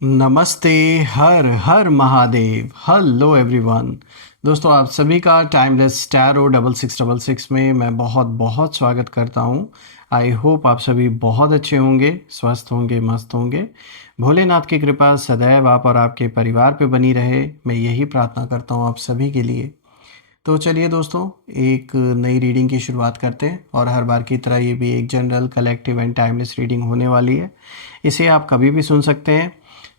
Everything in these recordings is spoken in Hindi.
नमस्ते। हर हर महादेव। Hello everyone. दोस्तों आप सभी का टाइमलेस टैरो 6666 में मैं बहुत बहुत स्वागत करता हूं। आई होप आप सभी बहुत अच्छे होंगे, स्वस्थ होंगे, मस्त होंगे। भोलेनाथ की कृपा सदैव आप और आपके परिवार पे बनी रहे, मैं यही प्रार्थना करता हूं आप सभी के लिए। तो चलिए दोस्तों, एक नई रीडिंग की शुरुआत करते हैं और हर बार की तरह ये भी एक general collective and timeless reading होने वाली है। इसे आप कभी भी सुन सकते हैं,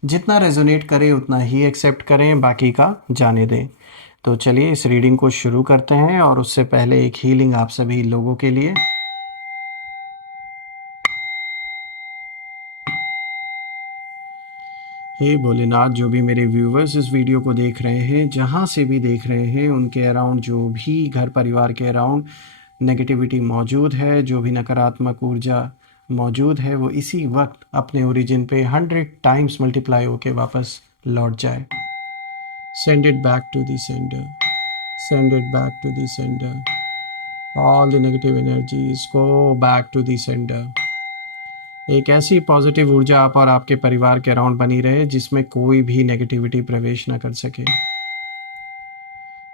जितना रेजोनेट करे उतना ही एक्सेप्ट करें, बाकी का जाने दें। तो चलिए इस रीडिंग को शुरू करते हैं और उससे पहले एक हीलिंग आप सभी लोगों के लिए। हे भोलेनाथ, जो भी मेरे व्यूवर्स इस वीडियो को देख रहे हैं, जहाँ से भी देख रहे हैं, उनके अराउंड जो भी घर परिवार के अराउंड नेगेटिविटी मौजूद है, जो भी नकारात्मक ऊर्जा मौजूद है, वो इसी वक्त अपने ओरिजिन पे 100 टाइम्स मल्टीप्लाई होके वापस लौट जाए। Send it back to the sender, send it back to the sender. All the negative energies go back to the sender. एक ऐसी पॉजिटिव ऊर्जा आप और आपके परिवार के अराउंड बनी रहे जिसमें कोई भी नेगेटिविटी प्रवेश न कर सके।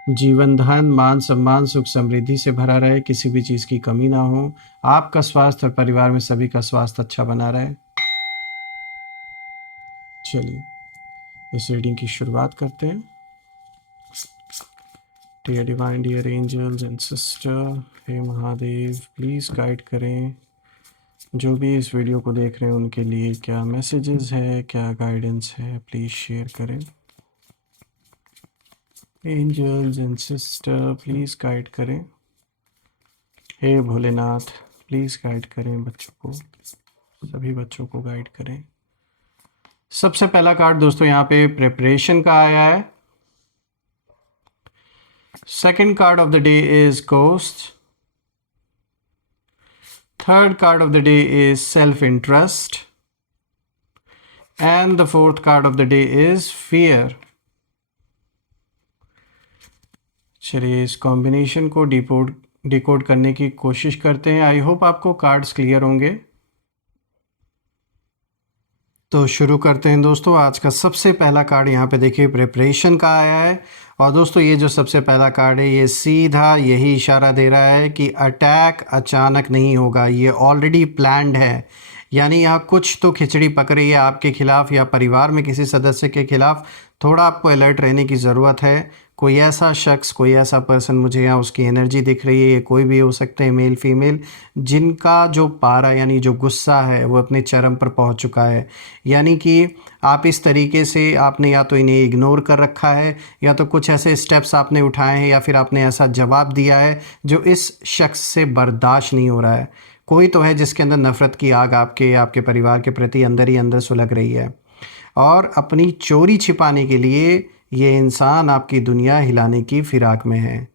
जीवन, धन, मान सम्मान, सुख समृद्धि से भरा रहे, किसी भी चीज़ की कमी ना हो। आपका स्वास्थ्य और परिवार में सभी का स्वास्थ्य अच्छा बना रहे। चलिए इस रीडिंग की शुरुआत करते हैं। Dear divine, dear angels and sister, हे महादेव, प्लीज़ गाइड करें जो भी इस वीडियो को देख रहे हैं उनके लिए क्या मैसेजेस है, क्या गाइडेंस है, प्लीज़ शेयर करें। Angels and sister please guide करें। हे भोलेनाथ, प्लीज़ गाइड करें बच्चों को, सभी बच्चों को गाइड करें। सबसे पहला कार्ड दोस्तों यहाँ पे प्रिपरेशन का आया है। Second card of the day is ghost. Third card of the day is self interest and the fourth card of the day is fear. चलिए इस कॉम्बिनेशन को डिकोड करने की कोशिश करते हैं। आई होप आपको कार्ड्स क्लियर होंगे। तो शुरू करते हैं दोस्तों। आज का सबसे पहला कार्ड यहाँ पे देखिए प्रिपरेशन का आया है। और दोस्तों ये जो सबसे पहला कार्ड है, ये सीधा यही इशारा दे रहा है कि अटैक अचानक नहीं होगा, ये ऑलरेडी प्लान्ड है। यानी यहाँ कुछ तो खिचड़ी पक रही है आपके खिलाफ या परिवार में किसी सदस्य के खिलाफ। थोड़ा आपको अलर्ट रहने की ज़रूरत है। कोई ऐसा शख्स, कोई ऐसा पर्सन, मुझे यहाँ उसकी एनर्जी दिख रही है, ये कोई भी हो सकते हैं, मेल फीमेल, जिनका जो पारा यानी जो गुस्सा है वो अपने चरम पर पहुँच चुका है। यानी कि आप इस तरीके से आपने या तो इन्हें इग्नोर कर रखा है, या तो कुछ ऐसे स्टेप्स आपने उठाए हैं, या फिर आपने ऐसा जवाब दिया है जो इस शख्स से बर्दाश्त नहीं हो रहा है। कोई तो है जिसके अंदर नफ़रत की आग आपके परिवार के प्रति अंदर ही अंदर सुलग रही है, और अपनी चोरी छिपाने के लिए ये इंसान आपकी दुनिया हिलाने की फिराक में है।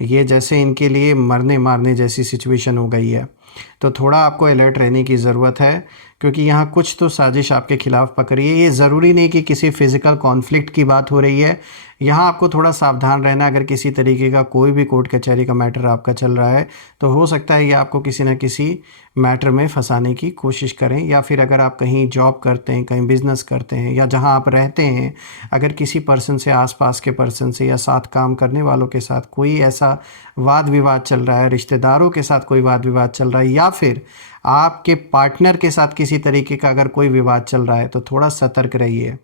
ये जैसे इनके लिए मरने मारने जैसी सिचुएशन हो गई है। तो थोड़ा आपको अलर्ट रहने की ज़रूरत है, क्योंकि यहाँ कुछ तो साजिश आपके खिलाफ पक रही है। ये ज़रूरी नहीं कि किसी फिज़िकल कॉन्फ्लिक्ट की बात हो रही है। यहाँ आपको थोड़ा सावधान रहना। अगर किसी तरीके का कोई भी कोर्ट कचहरी का मैटर आपका चल रहा है, तो हो सकता है ये आपको किसी न किसी मैटर में फंसाने की कोशिश करें। या फिर अगर आप कहीं जॉब करते हैं, कहीं बिज़नेस करते हैं, या जहाँ आप रहते हैं, अगर किसी पर्सन से, आसपास के पर्सन से या साथ काम करने वालों के साथ कोई ऐसा वाद विवाद चल रहा है, रिश्तेदारों के साथ कोई वाद विवाद चल रहा है, या फिर आपके पार्टनर के साथ किसी तरीके का अगर कोई विवाद चल रहा है, तो थोड़ा सतर्क रहिए।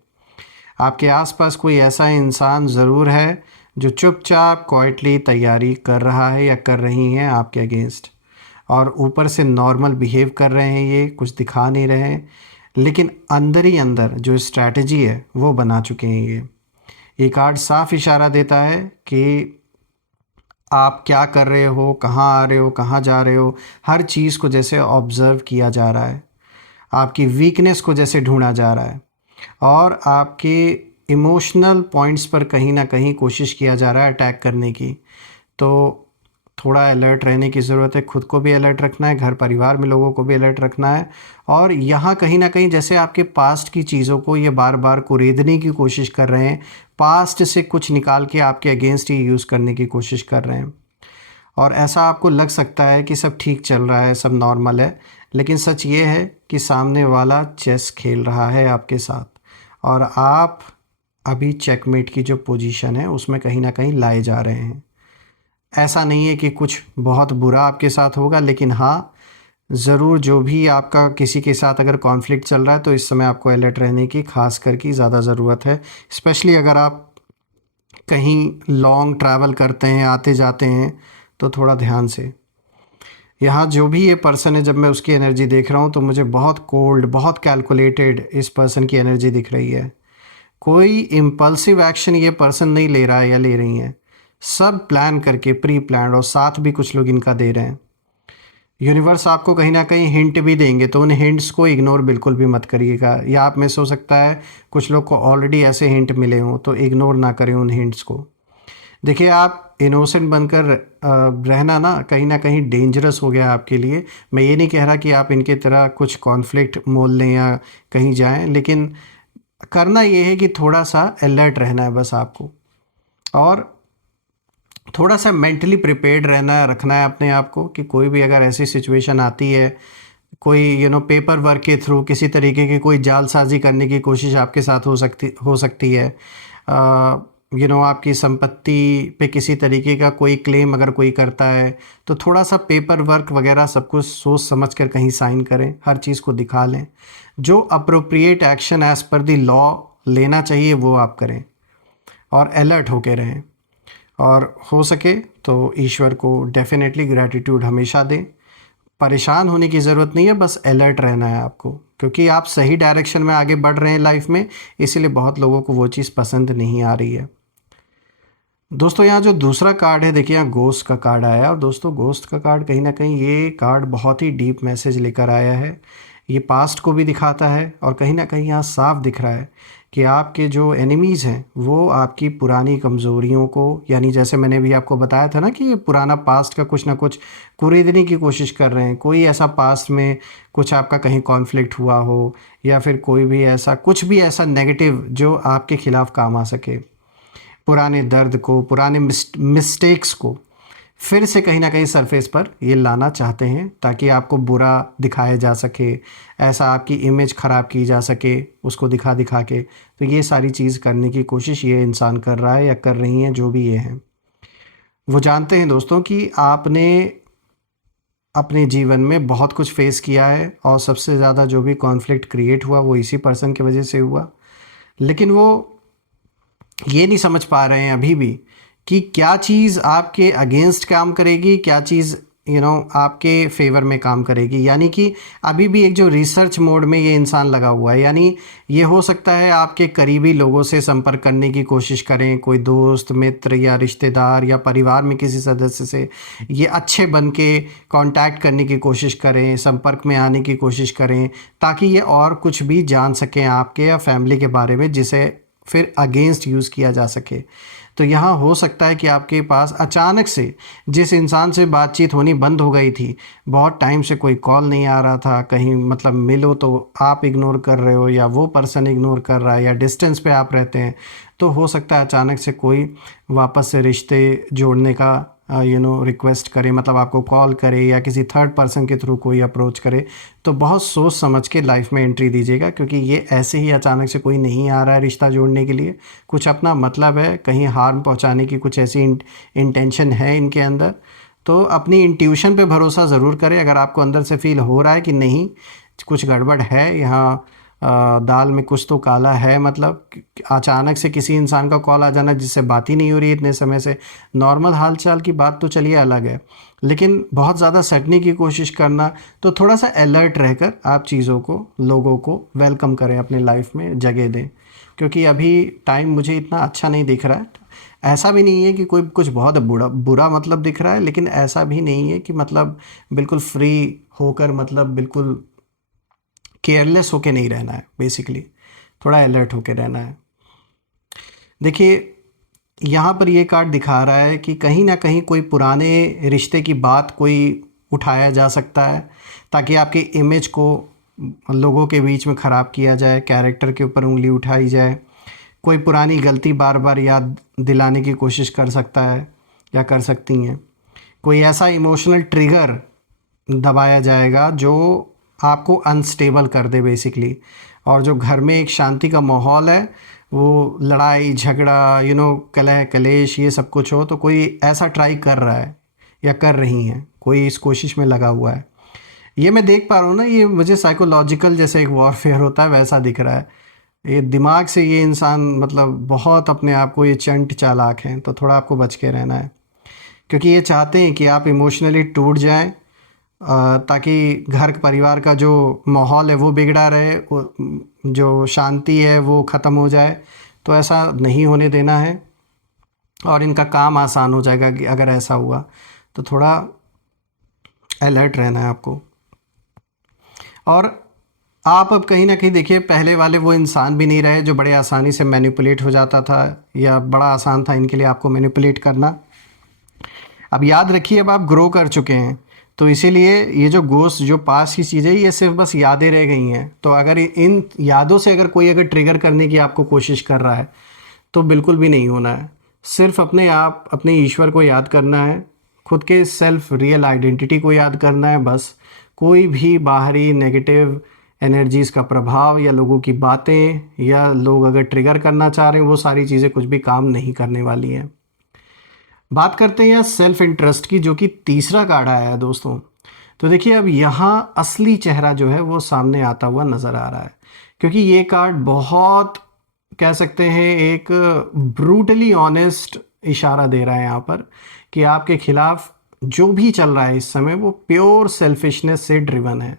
आपके आसपास कोई ऐसा इंसान ज़रूर है जो चुपचाप क्वाइटली तैयारी कर रहा है या कर रही हैं आपके अगेंस्ट, और ऊपर से नॉर्मल बिहेव कर रहे हैं, ये कुछ दिखा नहीं रहे हैं, लेकिन अंदर ही अंदर जो स्ट्रैटेजी है वो बना चुके हैं। ये कार्ड साफ इशारा देता है कि आप क्या कर रहे हो, कहाँ आ रहे हो, कहाँ जा रहे हो, हर चीज़ को जैसे ऑब्ज़र्व किया जा रहा है, आपकी वीकनेस को जैसे ढूंढा जा रहा है, और आपके इमोशनल पॉइंट्स पर कहीं ना कहीं कोशिश किया जा रहा है अटैक करने की। तो थोड़ा अलर्ट रहने की ज़रूरत है। खुद को भी अलर्ट रखना है, घर परिवार में लोगों को भी अलर्ट रखना है। और यहाँ कहीं ना कहीं जैसे आपके पास्ट की चीज़ों को ये बार बार कुरेदने की कोशिश कर रहे हैं, पास्ट से कुछ निकाल के आपके अगेंस्ट ही यूज़ करने की कोशिश कर रहे हैं। और ऐसा आपको लग सकता है कि सब ठीक चल रहा है, सब नॉर्मल है, लेकिन सच ये है कि सामने वाला चेस खेल रहा है आपके साथ, और आप अभी चेकमेट की जो पोजीशन है उसमें कहीं ना कहीं लाए जा रहे हैं। ऐसा नहीं है कि कुछ बहुत बुरा आपके साथ होगा, लेकिन हाँ, ज़रूर जो भी आपका किसी के साथ अगर कॉन्फ्लिक्ट चल रहा है तो इस समय आपको अलर्ट रहने की खास कर की ज़्यादा ज़रूरत है। स्पेशली अगर आप कहीं लॉन्ग ट्रैवल करते हैं, आते जाते हैं, तो थोड़ा ध्यान से। यहाँ जो भी ये पर्सन है, जब मैं उसकी एनर्जी देख रहा हूँ तो मुझे बहुत कोल्ड, बहुत कैलकुलेटेड इस पर्सन की एनर्जी दिख रही है। कोई इम्पल्सिव एक्शन ये पर्सन नहीं ले रहा है या ले रही है, सब प्लान करके, प्री प्लान, और साथ भी कुछ लोग इनका दे रहे हैं। यूनिवर्स आपको कहीं ना कहीं हिंट भी देंगे, तो उन हिंट्स को इग्नोर बिल्कुल भी मत करिएगा। या आप में से हो सकता है कुछ लोग को ऑलरेडी ऐसे हिंट मिले हों, तो इग्नोर ना करें उन हिंट्स को। देखिए, आप इनोसेंट बनकर रहना ना कहीं डेंजरस हो गया आपके लिए। मैं ये नहीं कह रहा कि आप इनके तरह कुछ कॉन्फ्लिक्ट मोल लें या कहीं जाएं, लेकिन करना ये है कि थोड़ा सा अलर्ट रहना है बस आपको, और थोड़ा सा मेंटली प्रिपेयर्ड रहना है, रखना है अपने आप को कि कोई भी अगर ऐसी सिचुएशन आती है, कोई पेपर वर्क के थ्रू किसी तरीके की कोई जालसाजी करने की कोशिश आपके साथ हो सकती है। आपकी संपत्ति पे किसी तरीके का कोई क्लेम अगर कोई करता है, तो थोड़ा सा पेपर वर्क वगैरह सब कुछ सोच समझ कर कहीं साइन करें, हर चीज़ को दिखा लें। जो appropriate action as per the law लेना चाहिए वो आप करें, और अलर्ट होके रहें। और हो सके तो ईश्वर को डेफिनेटली ग्रैटिट्यूड हमेशा दें। परेशान होने की ज़रूरत नहीं है, बस अलर्ट रहना है आपको, क्योंकि आप सही डायरेक्शन में आगे बढ़ रहे हैं लाइफ में, इसीलिए बहुत लोगों को वो चीज़ पसंद नहीं आ रही है। दोस्तों, यहाँ जो दूसरा कार्ड है, देखिए यहाँ गोस्ट का कार्ड आया है, और दोस्तों गोस्ट का कार्ड कहीं ना कहीं ये कार्ड बहुत ही डीप मैसेज लेकर आया है। ये पास्ट को भी दिखाता है, और कहीं ना कहीं यहाँ साफ दिख रहा है कि आपके जो एनिमीज़ हैं वो आपकी पुरानी कमज़ोरियों को, यानी जैसे मैंने भी आपको बताया था ना कि ये पुराना पास्ट का कुछ ना कुछ कुरीदने की कोशिश कर रहे हैं। कोई ऐसा पास्ट में कुछ आपका कहीं कॉन्फ्लिक्ट हुआ हो, या फिर कोई भी ऐसा कुछ भी ऐसा नेगेटिव जो आपके खिलाफ़ काम आ सके, पुराने दर्द को, पुराने मिस्टेक्स को फिर से कहीं ना कहीं सरफेस पर ये लाना चाहते हैं, ताकि आपको बुरा दिखाया जा सके, ऐसा आपकी इमेज ख़राब की जा सके उसको दिखा दिखा के। तो ये सारी चीज़ करने की कोशिश ये इंसान कर रहा है या कर रही हैं, जो भी ये हैं। वो जानते हैं दोस्तों कि आपने अपने जीवन में बहुत कुछ फेस किया है, और सबसे ज़्यादा जो भी कॉन्फ्लिक्ट क्रिएट हुआ वो इसी पर्सन की वजह से हुआ। लेकिन वो ये नहीं समझ पा रहे हैं अभी भी कि क्या चीज़ आपके अगेंस्ट काम करेगी, क्या चीज़ आपके फेवर में काम करेगी। यानी कि अभी भी एक जो रिसर्च मोड में ये इंसान लगा हुआ है। यानी ये हो सकता है आपके करीबी लोगों से संपर्क करने की कोशिश करें, कोई दोस्त, मित्र या रिश्तेदार या परिवार में किसी सदस्य से ये अच्छे बन के कांटेक्ट करने की कोशिश करें, संपर्क में आने की कोशिश करें, ताकि ये और कुछ भी जान सकें आपके या फैमिली के बारे में, जिसे फिर अगेंस्ट यूज़ किया जा सके। तो यहाँ हो सकता है कि आपके पास अचानक से जिस इंसान से बातचीत होनी बंद हो गई थी, बहुत टाइम से कोई कॉल नहीं आ रहा था, कहीं मतलब मिलो तो आप इग्नोर कर रहे हो, या वो पर्सन इग्नोर कर रहा है, या डिस्टेंस पे आप रहते हैं, तो हो सकता है अचानक से कोई वापस से रिश्ते जोड़ने का रिक्वेस्ट करे, मतलब आपको कॉल करे या किसी थर्ड पर्सन के थ्रू कोई अप्रोच करे। तो बहुत सोच समझ के लाइफ में एंट्री दीजिएगा, क्योंकि ये ऐसे ही अचानक से कोई नहीं आ रहा है रिश्ता जोड़ने के लिए। कुछ अपना मतलब है, कहीं हार्म पहुंचाने की कुछ ऐसी इंटेंशन है इनके अंदर। तो अपनी इंट्यूशन पे भरोसा ज़रूर करें। अगर आपको अंदर से फील हो रहा है कि नहीं, कुछ गड़बड़ है यहाँ, दाल में कुछ तो काला है, मतलब अचानक से किसी इंसान का कॉल आ जाना जिससे बात ही नहीं हो रही है इतने समय से, नॉर्मल हालचाल की बात तो चलिए अलग है, लेकिन बहुत ज़्यादा सटने की कोशिश करना, तो थोड़ा सा अलर्ट रहकर आप चीज़ों को, लोगों को वेलकम करें, अपने लाइफ में जगह दें। क्योंकि अभी टाइम मुझे इतना अच्छा नहीं दिख रहा है। ऐसा भी नहीं है कि कोई कुछ बहुत बुरा बुरा मतलब दिख रहा है, लेकिन ऐसा भी नहीं है कि मतलब बिल्कुल फ्री होकर, मतलब बिल्कुल केयरलेस होके नहीं रहना है। बेसिकली थोड़ा अलर्ट होके रहना है। देखिए, यहाँ पर ये कार्ड दिखा रहा है कि कहीं ना कहीं कोई पुराने रिश्ते की बात कोई उठाया जा सकता है, ताकि आपकी इमेज को लोगों के बीच में ख़राब किया जाए, कैरेक्टर के ऊपर उंगली उठाई जाए, कोई पुरानी गलती बार बार याद दिलाने की कोशिश कर सकता है या कर सकती हैं। कोई ऐसा इमोशनल ट्रिगर दबाया जाएगा जो आपको अनस्टेबल कर दे बेसिकली। और जो घर में एक शांति का माहौल है, वो लड़ाई झगड़ा कलह कलेश ये सब कुछ हो, तो कोई ऐसा ट्राई कर रहा है या कर रही हैं, कोई इस कोशिश में लगा हुआ है। ये मैं देख पा रहा हूँ ना, ये मुझे साइकोलॉजिकल जैसे एक वॉरफेयर होता है वैसा दिख रहा है। ये दिमाग से ये इंसान मतलब बहुत अपने आप को ये चंट चालाक हैं, तो थोड़ा आपको बच के रहना है, क्योंकि ये चाहते हैं कि आप इमोशनली टूट जाएं, ताकि घर परिवार का जो माहौल है वो बिगड़ा रहे, जो शांति है वो ख़त्म हो जाए। तो ऐसा नहीं होने देना है और इनका काम आसान हो जाएगा कि अगर ऐसा हुआ तो थोड़ा अलर्ट रहना है आपको। और आप अब कहीं ना कहीं देखिए, पहले वाले वो इंसान भी नहीं रहे जो बड़े आसानी से मैनिपुलेट हो जाता था, या बड़ा आसान था इनके लिए आपको मैनिपुलेट करना। अब याद रखिए, अब आप ग्रो कर चुके हैं, तो इसीलिए ये जो गोस्ट, जो पास की चीज़ें, ये सिर्फ बस यादें रह गई हैं। तो अगर इन यादों से अगर कोई ट्रिगर करने की आपको कोशिश कर रहा है, तो बिल्कुल भी नहीं होना है। सिर्फ अपने आप, अपने ईश्वर को याद करना है, खुद के सेल्फ रियल आइडेंटिटी को याद करना है बस। कोई भी बाहरी नेगेटिव एनर्जीज़ का प्रभाव या लोगों की बातें या लोग अगर ट्रिगर करना चाह रहे हैं, वो सारी चीज़ें कुछ भी काम नहीं करने वाली हैं। बात करते हैं यहाँ सेल्फ इंटरेस्ट की, जो कि तीसरा कार्ड आया है दोस्तों। तो देखिए, अब यहाँ असली चेहरा जो है वो सामने आता हुआ नज़र आ रहा है, क्योंकि ये कार्ड बहुत, कह सकते हैं, एक ब्रूटली ऑनेस्ट इशारा दे रहा है यहाँ पर कि आपके खिलाफ जो भी चल रहा है इस समय वो प्योर सेल्फिशनेस से ड्रिवन है।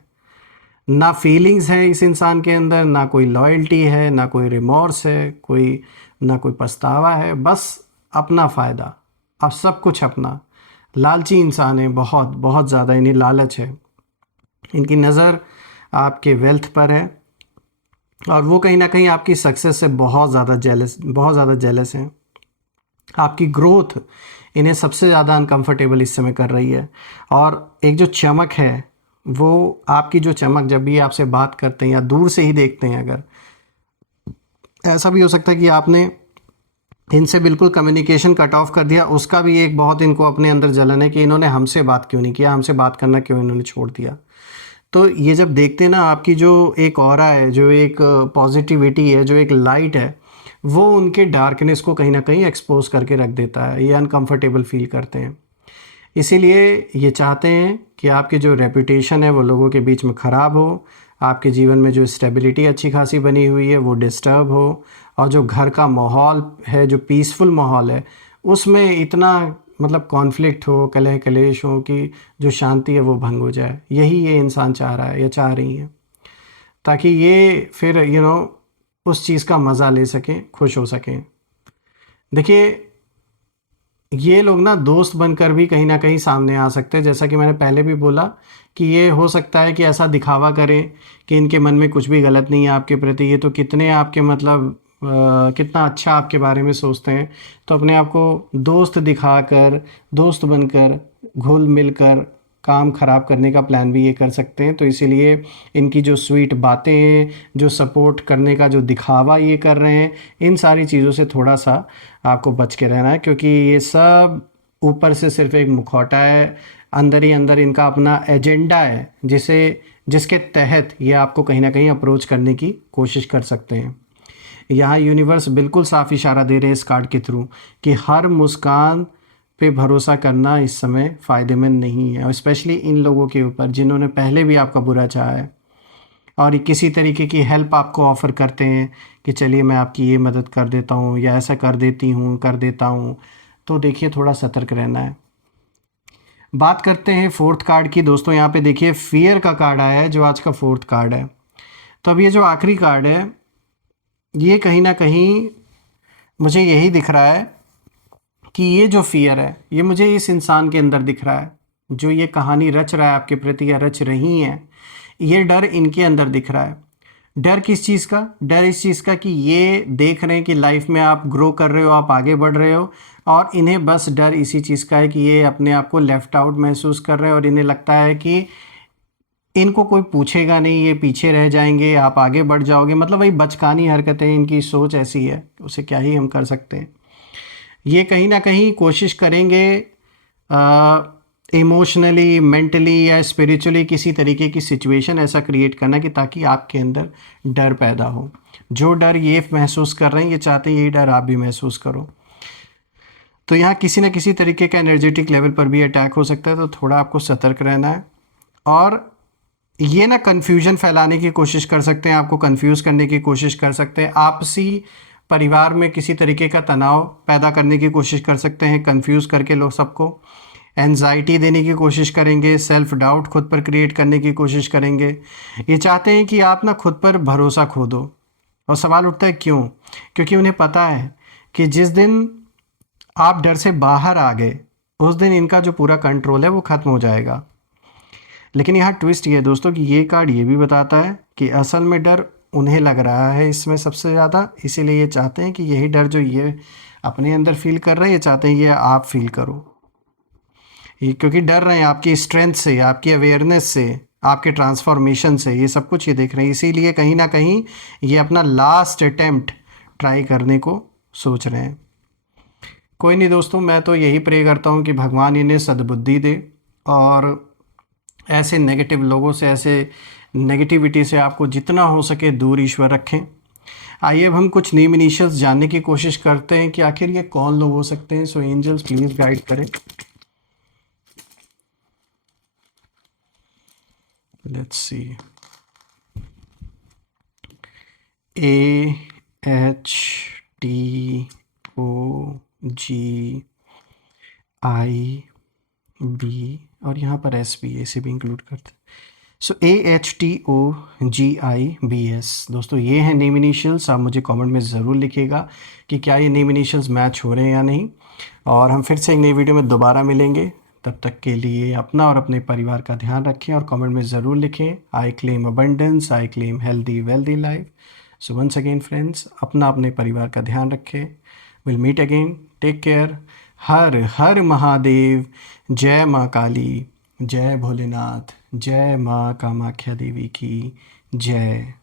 ना फीलिंग्स है इस इंसान के अंदर, ना कोई लॉयल्टी है, ना कोई रिमॉर्स है, ना कोई पछतावा है, बस अपना फ़ायदा, अब सब कुछ अपना। लालची इंसान है, बहुत बहुत ज़्यादा इन्हें लालच है। इनकी नज़र आपके वेल्थ पर है और वो कहीं ना कहीं आपकी सक्सेस से बहुत ज़्यादा जेलस हैं। आपकी ग्रोथ इन्हें सबसे ज़्यादा अनकंफर्टेबल इस समय कर रही है। और एक जो चमक है, वो आपकी जो चमक, जब भी आपसे बात करते हैं या दूर से ही देखते हैं, अगर ऐसा भी हो सकता है कि आपने इनसे बिल्कुल कम्युनिकेशन कट ऑफ कर दिया, उसका भी एक बहुत इनको अपने अंदर जलन है कि इन्होंने हमसे बात क्यों नहीं किया, हमसे बात करना क्यों इन्होंने छोड़ दिया। तो ये जब देखते हैं ना, आपकी जो एक ऑरा है, जो एक पॉजिटिविटी है, जो एक लाइट है, वो उनके डार्कनेस को कहीं ना कहीं एक्सपोज करके रख देता है। ये अनकंफर्टेबल फील करते हैं, इसीलिए ये चाहते हैं कि आपकी जो रेपुटेशन है वो लोगों के बीच में ख़राब हो, आपके जीवन में जो स्टेबिलिटी अच्छी खासी बनी हुई है वो डिस्टर्ब हो, और जो घर का माहौल है, जो पीसफुल माहौल है, उसमें इतना मतलब कॉन्फ्लिक्ट हो, कलह कलेश हो कि जो शांति है वो भंग हो जाए। यही ये इंसान चाह रहा है या चाह रही हैं, ताकि ये फिर उस चीज़ का मज़ा ले सकें, खुश हो सकें। देखिए, ये लोग ना दोस्त बनकर भी कहीं ना कहीं सामने आ सकते हैं, जैसा कि मैंने पहले भी बोला कि ये हो सकता है कि ऐसा दिखावा करें कि इनके मन में कुछ भी गलत नहीं है आपके प्रति। ये तो कितने आपके मतलब कितना अच्छा आपके बारे में सोचते हैं, तो अपने आप को दोस्त दिखाकर, दोस्त बनकर, घुल मिलकर काम ख़राब करने का प्लान भी ये कर सकते हैं। तो इसीलिए इनकी जो स्वीट बातें हैं, जो सपोर्ट करने का जो दिखावा ये कर रहे हैं, इन सारी चीज़ों से थोड़ा सा आपको बच के रहना है, क्योंकि ये सब ऊपर से सिर्फ एक मुखौटा है, अंदर ही अंदर इनका अपना एजेंडा है, जिसके तहत ये आपको कहीं ना कहीं अप्रोच करने की कोशिश कर सकते हैं। यहाँ यूनिवर्स बिल्कुल साफ इशारा दे रहे हैं इस कार्ड के थ्रू कि हर मुस्कान पे भरोसा करना इस समय फ़ायदेमंद नहीं है, और स्पेशली इन लोगों के ऊपर जिन्होंने पहले भी आपका बुरा चाहा है और किसी तरीके की हेल्प आपको ऑफ़र करते हैं कि चलिए मैं आपकी ये मदद कर देता हूँ या ऐसा कर देता हूँ। तो देखिए, थोड़ा सतर्क रहना है। बात करते हैं फोर्थ कार्ड की दोस्तों। यहाँ पे देखिए, फियर का कार्ड आया है, जो आज का फोर्थ कार्ड है। तो अब ये जो आखिरी कार्ड है, ये कहीं ना कहीं मुझे यही दिख रहा है कि ये जो फियर है, ये मुझे इस इंसान के अंदर दिख रहा है, जो ये कहानी रच रहा है आपके प्रति या रच रही हैं। ये डर इनके अंदर दिख रहा है। डर किस चीज़ का? डर इस चीज़ का कि ये देख रहे हैं कि लाइफ में आप ग्रो कर रहे हो, आप आगे बढ़ रहे हो, और इन्हें बस डर इसी चीज़ का है कि ये अपने आप को लेफ़्ट आउट महसूस कर रहे हैं, और इन्हें लगता है कि इनको कोई पूछेगा नहीं, ये पीछे रह जाएंगे, आप आगे बढ़ जाओगे। मतलब वही बचकानी हरकतें, इनकी सोच ऐसी है, उसे क्या ही हम कर सकते हैं। ये कहीं ना कहीं कोशिश करेंगे इमोशनली, मेंटली या स्पिरिचुअली किसी तरीके की सिचुएशन ऐसा क्रिएट करना कि ताकि आपके अंदर डर पैदा हो। जो डर ये महसूस कर रहे हैं, ये चाहते हैं यही डर आप भी महसूस करो। तो यहाँ किसी न किसी तरीके का एनर्जेटिक लेवल पर भी अटैक हो सकता है, तो थोड़ा आपको सतर्क रहना है। और ये ना कन्फ्यूजन फैलाने की कोशिश कर सकते हैं, आपको कंफ्यूज करने की कोशिश कर सकते हैं, आपसी परिवार में किसी तरीके का तनाव पैदा करने की कोशिश कर सकते हैं, कंफ्यूज करके लोग सबको एनजाइटी देने की कोशिश करेंगे, सेल्फ डाउट खुद पर क्रिएट करने की कोशिश करेंगे। ये चाहते हैं कि आप ना खुद पर भरोसा खो दो। और सवाल उठता है क्यों? क्योंकि उन्हें पता है कि जिस दिन आप डर से बाहर आ गए, उस दिन इनका जो पूरा कंट्रोल है वो ख़त्म हो जाएगा। लेकिन यहाँ ट्विस्ट ये है दोस्तों कि ये कार्ड ये भी बताता है कि असल में डर उन्हें लग रहा है इसमें सबसे ज़्यादा, इसीलिए ये चाहते हैं कि यही डर जो ये अपने अंदर फील कर रहे हैं, ये चाहते हैं ये आप फील करो। ये क्योंकि डर रहे हैं आपकी स्ट्रेंथ से, आपकी अवेयरनेस से, आपके ट्रांसफॉर्मेशन से, ये सब कुछ ये देख रहे हैं। इसीलिए कहीं ना कहीं ये अपना लास्ट अटेम्प्ट ट्राई करने को सोच रहे हैं। कोई नहीं दोस्तों, मैं तो यही प्रे करता हूँ कि भगवान इन्हें सद्बुद्धि दे और ऐसे नेगेटिव लोगों से, ऐसे नेगेटिविटी से आपको जितना हो सके दूर ईश्वर रखें। आइए अब हम कुछ नेम इनिशियल्स जानने की कोशिश करते हैं कि आखिर ये कौन लोग हो सकते हैं। सो एंजल्स प्लीज़ गाइड करें। लेट्स सी, AHTOGIB और यहाँ पर ऐसे भी इंक्लूड करते हैं। सो AHTOGIBS दोस्तों, ये हैं नेम इनिशियल्स। आप मुझे कमेंट में ज़रूर लिखिएगा कि क्या ये नेम इनिशियल्स मैच हो रहे हैं या नहीं। और हम फिर से एक नई वीडियो में दोबारा मिलेंगे। तब तक के लिए अपना और अपने परिवार का ध्यान रखें और कमेंट में ज़रूर लिखें, I claim abundance, I claim healthy wealthy life. So once again friends, अपना अपने परिवार का ध्यान रखें। Will meet again, take care. Har Har Mahadev. जय माँ काली, जय भोलेनाथ, जय माँ कामाख्या देवी की जय।